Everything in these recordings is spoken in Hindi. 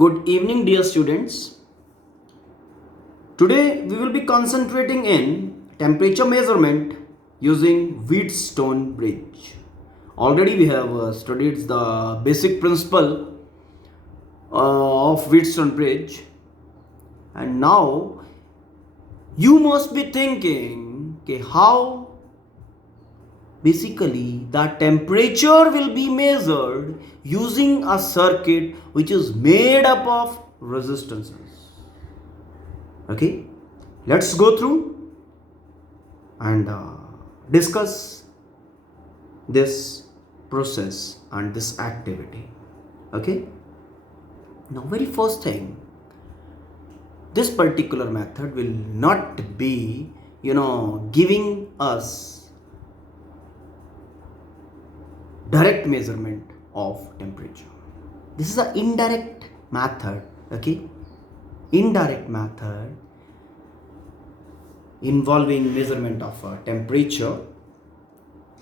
Good evening, dear students. Today we will be concentrating in temperature measurement using Wheatstone bridge. Already we have studied the basic principle of Wheatstone bridge, and now you must be thinking okay, how basically the temperature will be measured using a circuit which is made up of resistances. Okay, let's go through and discuss this process and this activity. Okay, now very first thing, this particular method will not be giving us direct measurement of temperature. This is an indirect method. Okay, indirect method involving measurement of temperature.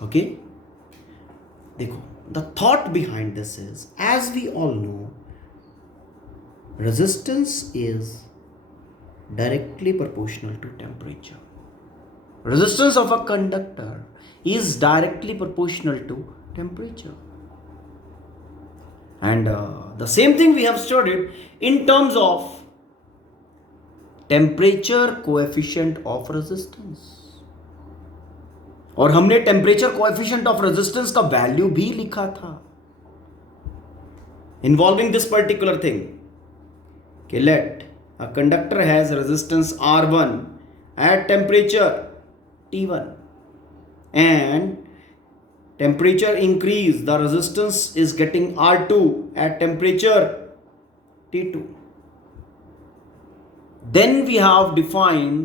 Okay, देखो, the thought behind this is, as we all know, resistance is directly proportional to temperature. Resistance of a conductor is directly proportional to temperature. And the same thing we have studied in terms of temperature coefficient of resistance, और हमने टेम्परेचर कोएफिशिएंट ऑफ रेजिस्टेंस का वैल्यू भी लिखा था इन्वॉल्विंग दिस पर्टिकुलर थिंग कि let a conductor has resistance R1 at temperature T1 and temperature increase the resistance is getting R2 at temperature T2. Then we have defined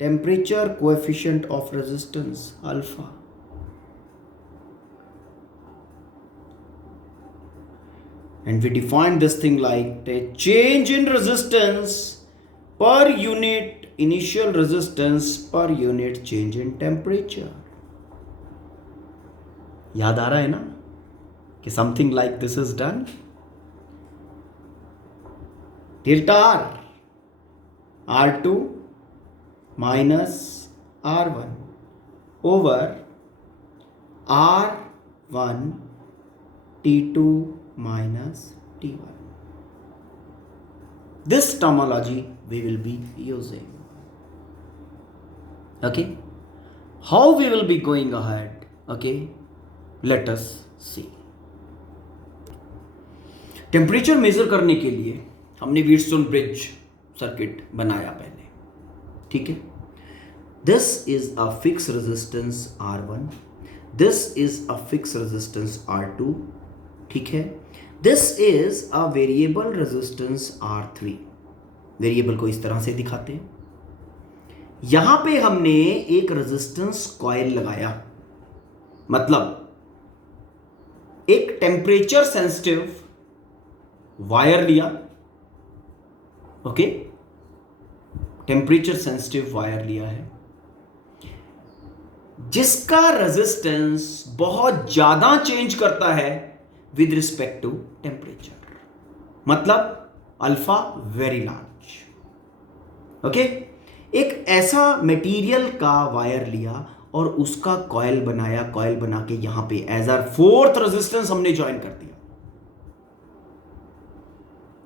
temperature coefficient of resistance alpha. And we define this thing like the change in resistance per unit initial resistance per unit change in temperature. याद आ रहा है ना कि something like this is done? Delta R R2 minus R1 over R1 T2 minus T1. This terminology we will be using. Okay, how we will be going ahead? Okay, let us see. Temperature measure करने के लिए हमने व्हीटस्टोन ब्रिज सर्किट बनाया पहले. ठीक है, this is a fix resistance R1, this is a fix resistance R2. ठीक है, this is a variable resistance R3. Variable को इस तरह से दिखाते हैं. यहां पे हमने एक रेजिस्टेंस कॉइल लगाया, मतलब एक टेम्परेचर सेंसिटिव वायर लिया. ओके, टेम्परेचर सेंसिटिव वायर लिया है जिसका रेजिस्टेंस बहुत ज्यादा चेंज करता है विद रिस्पेक्ट टू टेम्परेचर, मतलब अल्फा वेरी लार्ज. ओके, एक ऐसा मटेरियल का वायर लिया और उसका कॉइल बनाया. कॉइल बना के यहां पे एज आर फोर्थ रेजिस्टेंस हमने ज्वाइन कर दिया.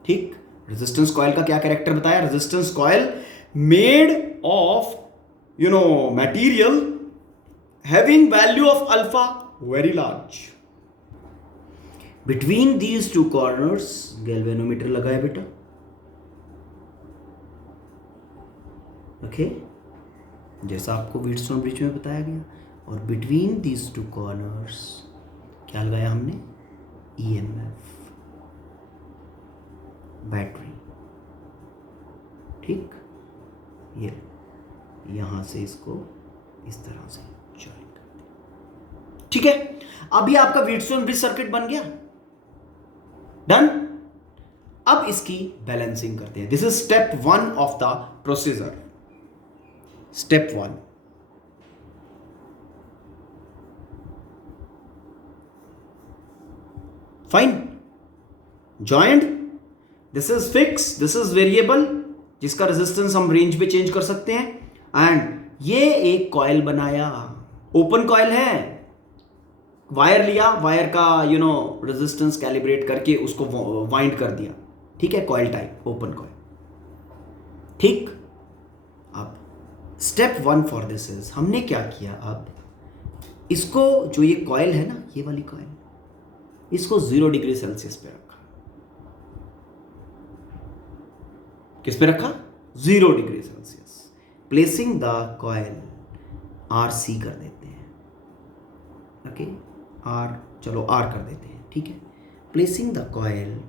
ठीक, रेजिस्टेंस कॉइल का क्या कैरेक्टर बताया? Resistance coil made of material having value of alpha very large. Between these two corners galvanometer लगाया बेटा. ओके, जैसा आपको व्हीटस्टोन ब्रिज में बताया गया. और बिटवीन दीज टू कॉर्नर्स क्या लगाया हमने? EMF battery. ठीक, ये यहां से इसको इस तरह से ज्वाइन करते हैं. ठीक है, अभी आपका व्हीटस्टोन ब्रिज सर्किट बन गया. डन. अब इसकी बैलेंसिंग करते हैं. This is step 1 of the procedure. Step 1, fine, joint. This is fix, this is variable, जिसका रेजिस्टेंस हम रेंज पे चेंज कर सकते हैं, एंड ये एक कॉइल बनाया, ओपन कॉइल है, वायर लिया, वायर का रेजिस्टेंस कैलिब्रेट करके उसको वाइंड कर दिया, ठीक है, कॉइल टाइप ओपन कॉइल, ठीक। अब स्टेप 1 फॉर दिस इज, हमने क्या किया, अब इसको, जो ये कॉइल है ना, ये वाली कॉइल, इसको 0 डिग्री सेल्सियस पे रखा। किस पे रखा? 0 degree Celsius. Placing the coil, RC कर देते हैं, ओके, R, चलो R कर देते हैं, ठीक है। Placing the coil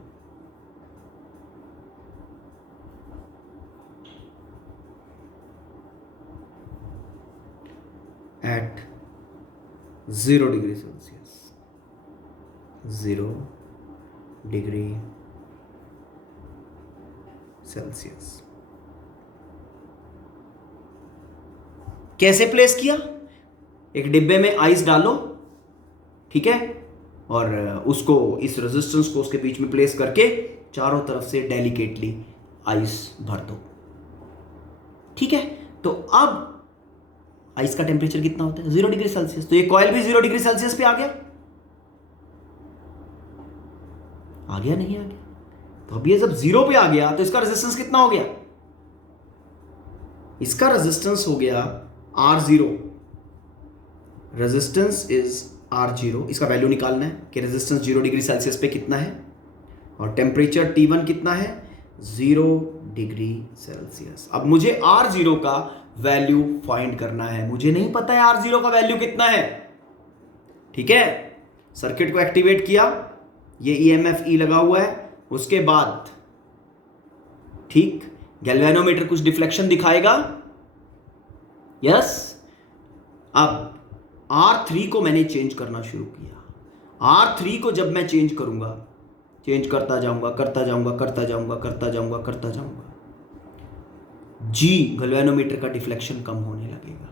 at 0 degree Celsius, 0 degree Celsius। कैसे प्लेस किया? एक डिब्बे में आइस डालो, ठीक है, और उसको, इस रेजिस्टेंस को उसके बीच में प्लेस करके चारों तरफ से डेलिकेटली आइस भर दो, ठीक है। तो अब आइस का टेम्परेचर कितना होता है? 0 डिग्री सेल्सियस। तो ये कॉइल भी 0 डिग्री सेल्सियस पे आ गया, आ गया नहीं आ गया? तो अब ये जब 0 पे आ गया तो इसका रेजिस्टेंस कितना हो गया? इसका रेजिस्टेंस हो गया R0, रेजिस्टेंस इज R0। इसका वैल्यू निकालना है कि रेजिस्टेंस 0 डिग्री सेल्सियस पे कितना है, और टेम्परेचर T1 कितना है? 0 डिग्री सेल्सियस। अब मुझे R0 का वैल्यू फाइंड करना है, मुझे नहीं पता है R0 का वैल्यू कितना है, ठीक है। सर्किट को एक्टिवेट किया, ये EMF E लगा हुआ है, उसके बाद ठीक गैल्वेनोमीटर कुछ डिफ्लेक्शन दिखाएगा, यस। अब R3 को मैंने चेंज करना शुरू किया। R3 को जब मैं चेंज करूंगा, चेंज करता जाऊंगा, करता जाऊंगा, करता जाऊंगा, करता जाऊंगा, करता जाऊंगा, G गैल्वेनोमीटर का डिफ्लेक्शन कम होने लगेगा,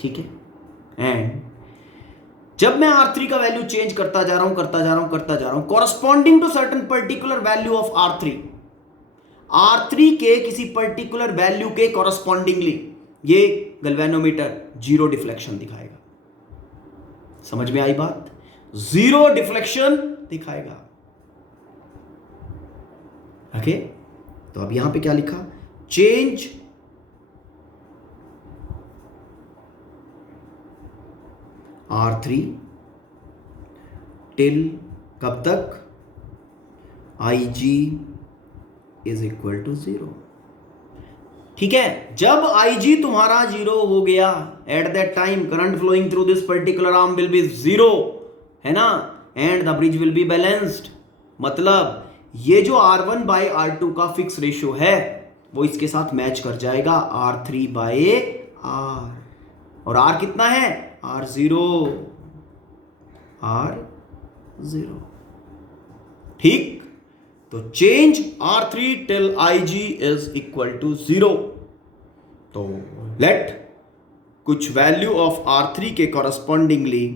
ठीक है। एंड जब मैं R3 का वैल्यू चेंज करता जा रहा हूं, करता जा रहा हूं, करता जा रहा हूं, corresponding to certain particular value of R3 के किसी पर्टिकुलर वैल्यू के कॉरस्पॉन्डिंगली ये गैल्वेनोमीटर 0 डिफ्लेक्शन दिखाएगा। समझ में आई बात? 0 डिफ्लेक्शन दिखाएगा, ओके। तो अब यहां पे क्या लिखा? चेंज R3 टिल कब तक? IG इज इक्वल टू 0, ठीक है। जब IG तुम्हारा 0 हो गया, at that time current flowing through this particular arm will be 0, है ना, and the bridge will be balanced. मतलब ये जो R1 बाय R2 का फिक्स रेशियो है वो इसके साथ मैच कर जाएगा, R3 बाय R, और R कितना है? R0, ठीक। तो change R3 till IG is equal to 0। तो लेट कुछ वैल्यू ऑफ R3 के कॉरस्पॉन्डिंगली,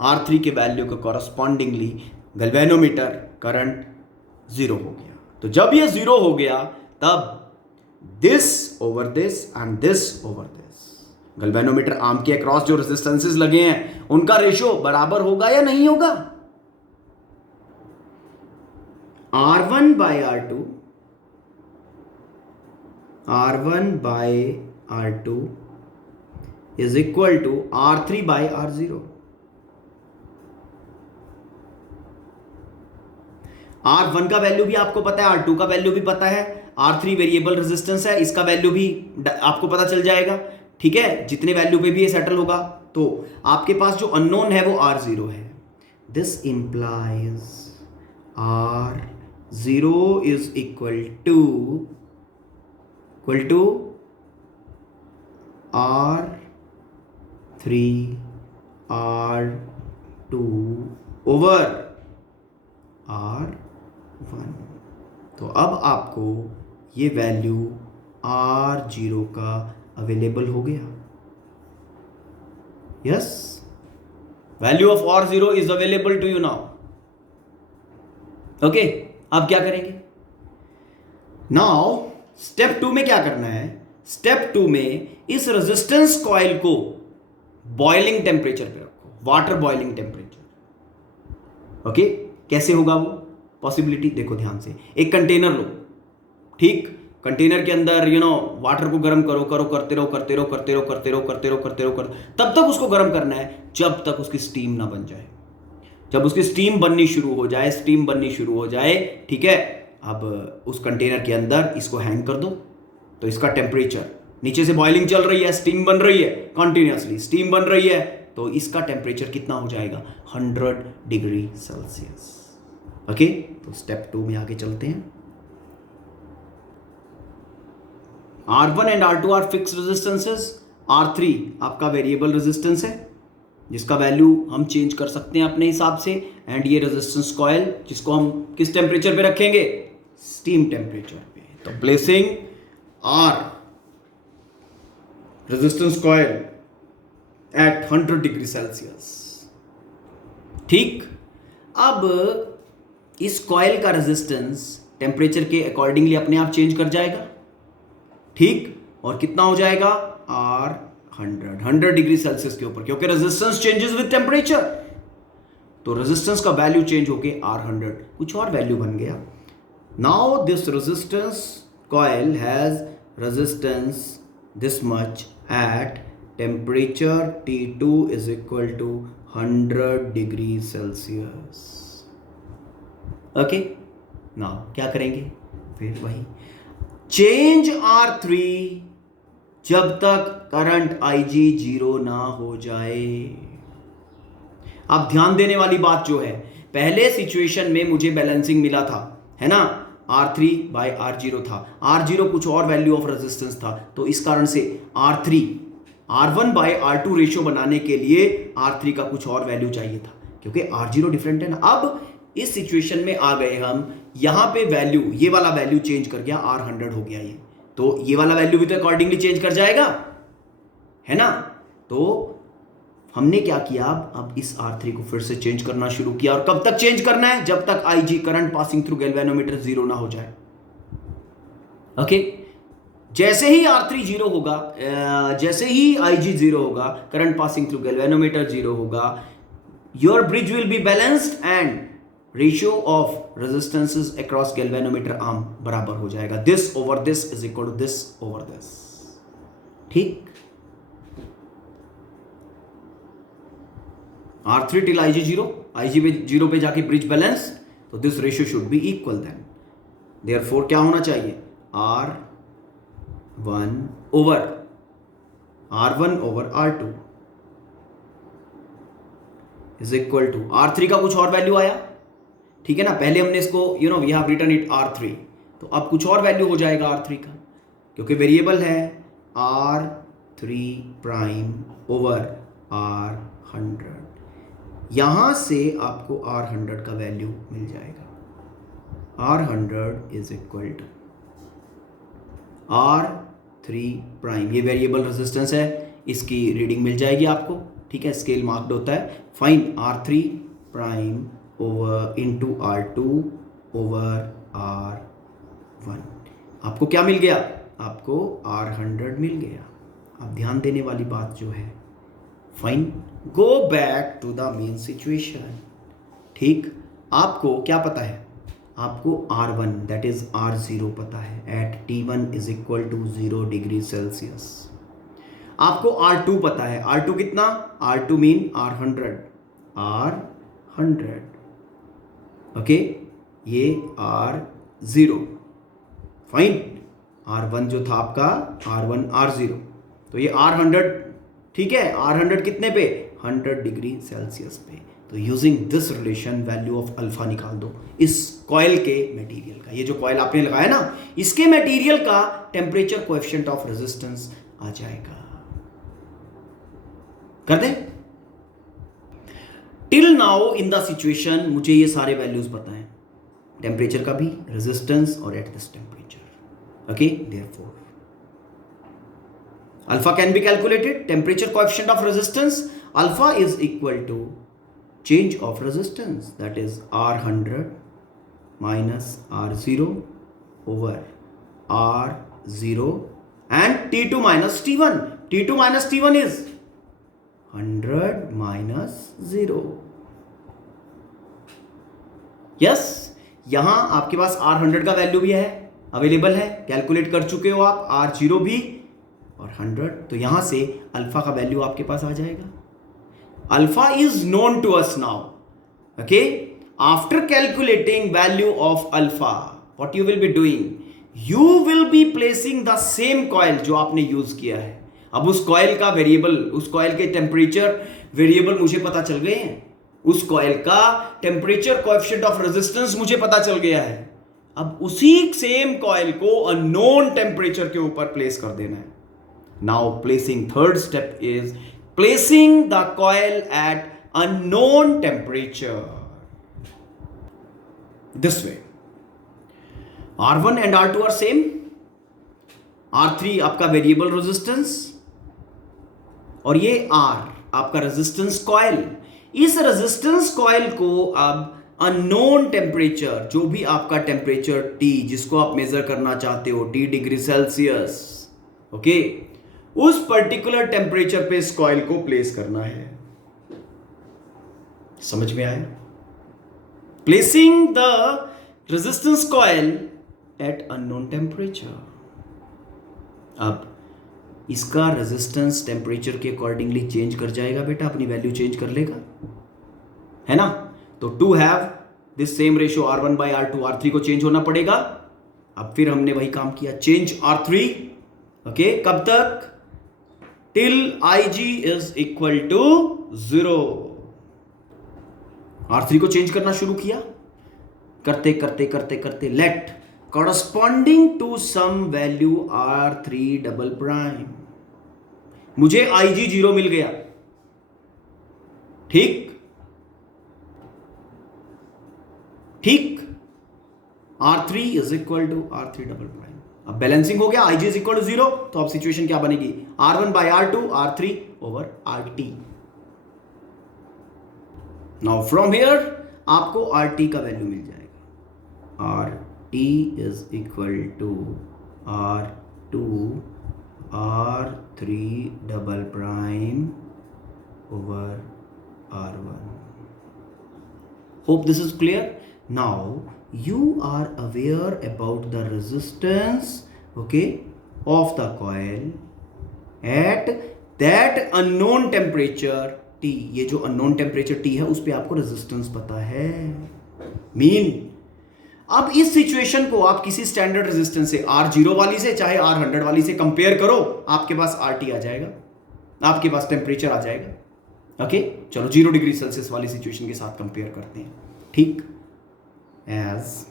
R3 के वैल्यू के कॉरस्पॉन्डिंगली गैल्वेनोमीटर करंट 0 हो गया। तो जब ये 0 हो गया तब this over this and this over this, galvanometer arm के अक्रॉस जो रेजिस्टेंसेस लगे हैं उनका रेशियो बराबर होगा या नहीं होगा? R1 by R2 is equal to R3 by R0। R1 का वैल्यू भी आपको पता है, R2 का वैल्यू भी पता है, R3 वेरिएबल रेजिस्टेंस है, इसका वैल्यू भी आपको पता चल जाएगा, ठीक है। जितने वैल्यू पे भी ये सेटल होगा, तो आपके पास जो अननोन है वो R0 है। This implies R0 is equal to R3 R2 over R1। तो अब आपको ये वैल्यू R0 का अवेलेबल हो गया, yes. Value of R0 is available to you now, okay. अब क्या करेंगे? नाउ स्टेप 2 में क्या करना है? स्टेप 2 में इस रेजिस्टेंस कॉइल को बॉइलिंग टेम्परेचर पे रखो, वाटर बॉइलिंग टेम्परेचर। ओके, कैसे होगा वो पॉसिबिलिटी? देखो ध्यान से, एक कंटेनर लो, ठीक, कंटेनर के अंदर वाटर को गर्म करो, करते रहो, तब तक उसको गर्म करना है जब तक उसकी स्टीम ना बन जाए। जब उसकी स्टीम बननी शुरू हो जाए, ठीक है, अब उस कंटेनर के अंदर इसको हैंग कर दो। तो इसका टेम्परेचर, नीचे से बॉइलिंग चल रही है, स्टीम बन रही है, कंटिन्यूअसली स्टीम बन रही है, तो इसका टेम्परेचर कितना हो जाएगा? 100 डिग्री सेल्सियस। ओके, तो स्टेप 2 में आगे चलते हैं। R1 and R2 are fix resistances, R3 आपका वेरिएबल रेजिस्टेंस है जिसका वैल्यू हम चेंज कर सकते हैं अपने हिसाब से, एंड ये रेजिस्टेंस कॉइल जिसको हम किस टेम्परेचर पे रखेंगे? स्टीम टेम्परेचर पे। तो placing R resistance coil at 100 degree celsius. ठीक, अब इस कॉइल का रेजिस्टेंस टेम्परेचर के अकॉर्डिंगली अपने आप चेंज कर जाएगा, ठीक, और कितना हो जाएगा? R 100 डिग्री सेल्सियस के ऊपर, क्योंकि रेजिस्टेंस चेंजेस विद टेम्परेचर, तो रेजिस्टेंस का वैल्यू चेंज होके R 100 कुछ और वैल्यू बन गया। Now this resistance coil has resistance this much at temperature T2 is equal to 100 degree celsius. Okay, now क्या करेंगे? फिर वही चेंज R3 जब तक करंट IG 0 ना हो जाए। अब ध्यान देने वाली बात जो है, पहले सिचुएशन में मुझे बैलेंसिंग मिला था, है ना, R3 बाय R0 था, R0 कुछ और वैल्यू ऑफ रेजिस्टेंस था, तो इस कारण से R3 R1 by R2 ratio बनाने के लिए R3 का कुछ और वैल्यू चाहिए था, क्योंकि R0 डिफरेंट है ना। अब इस सिचुएशन में आ गए हम, यहां पे वैल्यू, ये वाला वैल्यू चेंज कर गया, R 100 हो गया ये, तो ये वाला वैल्यू भी तो अकॉर्डिंगली चेंज कर जाएगा, है ना। तो हमने क्या किया, अब इस R3 को फिर से चेंज करना शुरू किया, और कब तक चेंज करना है? जब तक IG current passing through galvanometer 0 ना हो जाए। ओके, जैसे ही R3 0 होगा, जैसे ही IG 0 होगा, करंट पासिंग थ्रू गैल्वेनोमीटर 0 होगा, your bridge will be balanced and ratio of resistances across galvanometer arm बराबर हो जाएगा, this over this is equal to this over this. ठीक, R3 till IG 0, IG पे 0 पे जाके ब्रिज बैलेंस, तो this ratio should be equal then, therefore क्या होना चाहिए? R1 over R2 is equal to, R3 का कुछ और वैल्यू आया, ठीक है ना, पहले हमने इसको we have written it R3, तो अब कुछ और वैल्यू हो जाएगा R3 का, क्योंकि वेरिएबल है R3 प्राइम ओवर R100, यहां से आपको R100 का वैल्यू मिल जाएगा। R100 is equal to R3 prime, ये वेरिएबल रेजिस्टेंस है, इसकी रीडिंग मिल जाएगी आपको, ठीक है, स्केल मार्क्ड होता है, fine R3 prime over into R2 over R1। आपको क्या मिल गया? आपको R100 मिल गया। अब ध्यान देने वाली बात जो है, fine, go back to the main situation. ठीक, आपको क्या पता है? आपको R1 दैट इज R0 पता है, at T1 is equal to 0 degree celsius. आपको R2 पता है, R2 कितना? R2 मीन R100, ओके, ये R0, फाइन, R1 जो था आपका R1 R0, तो ये R100, ठीक है, R100 कितने पे? 100 डिग्री सेल्सियस पे। तो using this relation value of alpha निकाल दो इस कॉइल के मटेरियल का, ये जो कॉइल आपने लगाया ना, इसके मटेरियल का टेम्परेचर कोएफिशिएंट ऑफ रेजिस्टेंस आ जाएगा। कर दें? Till now in the situation मुझे ये सारे वैल्यूज पता है, टेम्परेचर का भी, रेजिस्टेंस और at this temperature. Okay, therefore alpha can be calculated, temperature coefficient of resistance alpha is equal to change of resistance, that is R100 minus R0 over R0 and T2 minus T1. T2 minus T1 is 100 minus 0. Yes, यहां आपके पास R100 का वैल्यू भी है, अवेलेबल है, कैलकुलेट कर चुके हो आप, R0 भी और 100. तो यहां से अल्फा का वैल्यू आपके पास आ जाएगा. Alpha is known to us now. Okay, after calculating value of alpha, what you will be doing, you will be placing the same coil जो आपने यूज किया है. अब उस कॉइल का वेरिएबल, उस कॉइल के टेम्परेचर वेरिएबल मुझे पता चल गए हैं, उस कॉइल का टेम्परेचर कोएफिशिएंट ऑफ रेजिस्टेंस मुझे पता चल गया है. अब उसी सेम कॉइल को अननोन टेम्परेचर के ऊपर प्लेस कर देना है. Now placing, third step is placing the coil at unknown temperature this way. R1 and R2 are same. R3 आपका वेरिएबल रेजिस्टेंस और ये R आपका रेजिस्टेंस कॉइल. इस रेजिस्टेंस कॉइल को अब अननोन टेम्परेचर, जो भी आपका टेम्परेचर T जिसको आप मेजर करना चाहते हो, T डिग्री सेल्सियस, ओके, उस पर्टिकुलर टेम्परेचर पे इस कॉइल को प्लेस करना है. समझ में आया? Placing the resistance coil at unknown temperature. अब इसका रेजिस्टेंस टेम्परेचर के अकॉर्डिंगली चेंज कर जाएगा बेटा, अपनी वैल्यू चेंज कर लेगा, है ना. तो to have this same ratio R1 by R2, R3 को चेंज होना पड़ेगा. अब फिर हमने वही काम किया, चेंज R3. ओके, कब तक? Till IG is equal to 0. R3 को चेंज करना शुरू किया, करते करते करते करते late corresponding to some value R3 double prime. मुझे IG 0 मिल गया. ठीक ठीक, R3 is equal to R3 double prime. अब बैलेंसिंग हो गया, IG इज इक्वल टू 0. तो अब सिचुएशन क्या बनेगी? R1 by R2, R3 over RT. Now from here आपको RT का वैल्यू मिल जाएगा. RT is equal to R2 R3 double prime over R1. Hope this is clear. Now you are aware about the resistance, okay, of the coil at that unknown temperature T. ये जो unknown temperature T है उस पे आपको resistance पता है. मीन अब इस सिचुएशन को आप किसी स्टैंडर्ड रेजिस्टेंस से, R0 वाली से चाहे R100 वाली से कंपेयर करो, आपके पास RT आ जाएगा, आपके पास टेम्परेचर आ जाएगा. ओके, चलो 0 डिग्री सेल्सियस वाली सिचुएशन के साथ कंपेयर करते हैं. ठीक, एज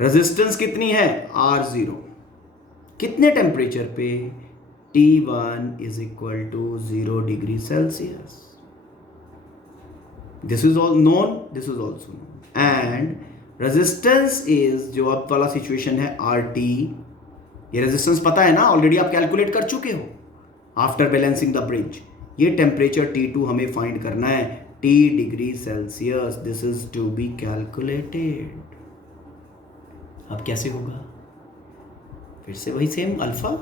रेजिस्टेंस कितनी है? R0. कितने टेम्परेचर पे? T1 is equal to 0 degree celsius. This is all known, this is also known. And resistance is, जो अब वाला सिचुएशन है, RT. ये रेजिस्टेंस पता है ना, ऑलरेडी आप कैलकुलेट कर चुके हो आफ्टर बैलेंसिंग द ब्रिज. ये टेम्परेचर T2 हमें फाइंड करना है, T degree Celsius. This is to be calculated. अब कैसे होगा? फिर से वही same, alpha,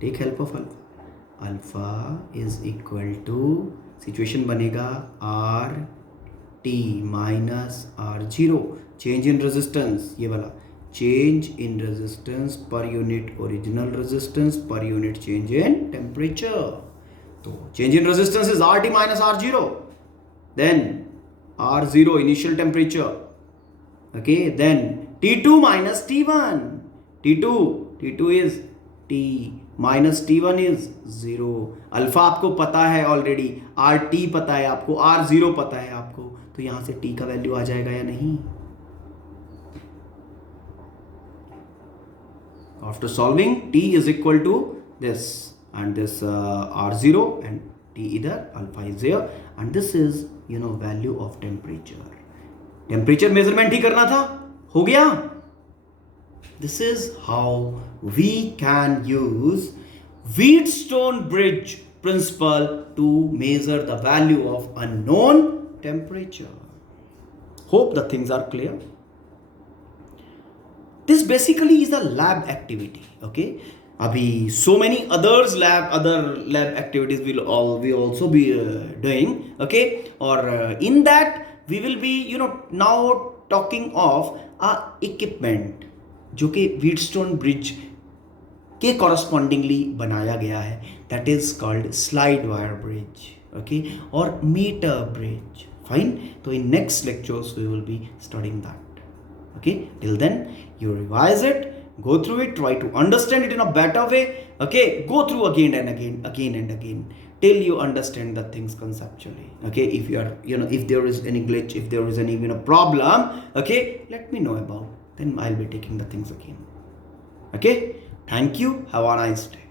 take help of alpha. Alpha is equal to, situation बनेगा RT minus R0, change in resistance, ये वाला change in resistance per unit original resistance per unit change in temperature. तो change in resistance is RT minus R0, then R0 initial temperature, okay, then T2 minus T1. T2 is T minus T1 is 0. Alpha आपको पता है ऑलरेडी, RT पता है आपको, R0 पता है आपको, तो यहां से T का वैल्यू आ जाएगा या नहीं? After solving T is equal to this and this R0 and T इधर, alpha is there, and this is value of temperature. Temperature measurement ही करना था, हो गया. This is how we can use Wheatstone bridge principle to measure the value of unknown temperature. Hope the things are clear. This basically is a lab activity. Okay, abhi so many other lab activities we also be doing. Okay, or in that we will be now talking of a equipment जो कि व्हीटस्टोन ब्रिज के कॉरस्पॉन्डिंगली बनाया गया है, that is called slide wire bridge, okay, और मीटर ब्रिज. फाइन. तो in next lectures we will be studying that. Okay, till then you revise it, go through it, try to understand it in a better way. Okay, go through again and again till you understand the things conceptually. Okay, if you are if there is any glitch, if there is any problem, okay, let me know about, then I'll be taking the things again. Okay, thank you, have a nice day.